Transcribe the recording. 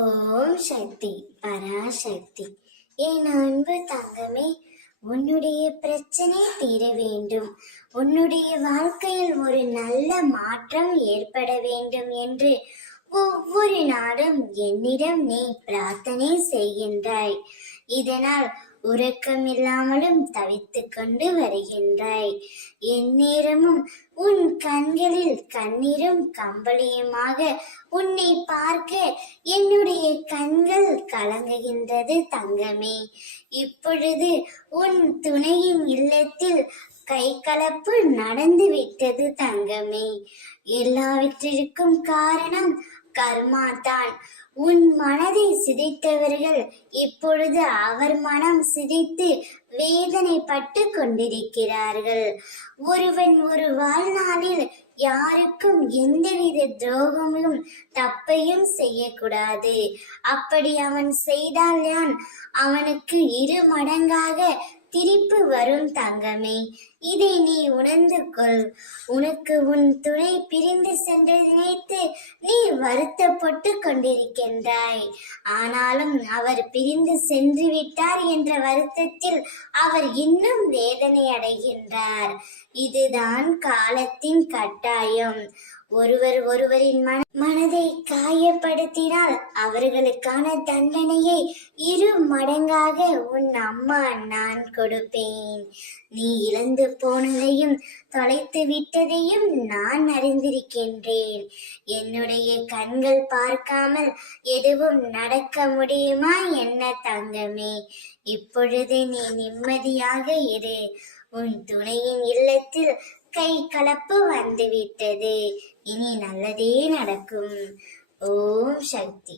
ஓம் சக்தி பராசக்தி. என் அன்பு தங்கமே, உன்னுடைய பிரச்சனை தீர வேண்டும், உன்னுடைய வாழ்க்கையில் ஒரு நல்ல மாற்றம் ஏற்பட வேண்டும் என்று ஒவ்வொரு நாளும் என்னிடம் நீ பிரார்த்தனை செய்கின்றாய். இதனால் உறக்கமில்லாமலும் தவித்துக் கொண்டு வருகின்றாய். எந்நேரமும் உன் கண்களில் கண்ணீரும் கம்பளியுமாக உன்னை பார்க்க என்னுடைய கண்கள் கலங்குகின்றது தங்கமே. இப்பொழுது உன் துணையின் இல்லத்தில் கைகலப்பு நடந்து விட்டது தங்கமே. எல்லாவற்றிற்கும் காரணம் கர்மா தான். உன் மனதை சிதைத்தவர்கள் இப்பொழுது அவர் மனம் சிதைத்து வேதனைப்பட்டு கொண்டிருக்கிறார்கள். ஒருவன் ஒரு வாழ்நாளில் யாருக்கும் எந்தவித துரோகமும் தப்பையும் செய்யக்கூடாது. அப்படி அவன் செய்தால்தான் அவனுக்கு 2 மடங்காக திருப்பி வரும் தங்கமே. இதை நீ உணர்ந்து கொள். உனக்கு உன் துணை பிரிந்து சென்று நினைத்து நீ வருத்தப்பட்டு கொண்டிருக்கின்றாய். ஆனாலும் அவர் பிரிந்து சென்று விட்டார் என்ற வருத்தத்தில் அவர் இன்னும் வேதனை அடைகின்றார். இதுதான் காலத்தின் கட்டாயம். ஒருவரின் மனதை காயப்படுத்தினால் அவர்களுக்கான தண்டனையை 2 மடங்காக உன் அம்மா நான் கொடுப்பேன். நீ இழந்து போனதையும் தொலைத்து விட்டதையும் நான் அறிந்திருக்கின்றேன். என்னுடைய கண்கள் பார்க்காமல் எதுவும் நடக்க முடியுமா என்ன தங்கமே? இப்பொழுது நீ நிம்மதியாக இரு. உன் துணையின் இல்லத்தில் கை கலப்பு வந்துவிட்டது. இனி நல்லதே நடக்கும். ஓம் சக்தி.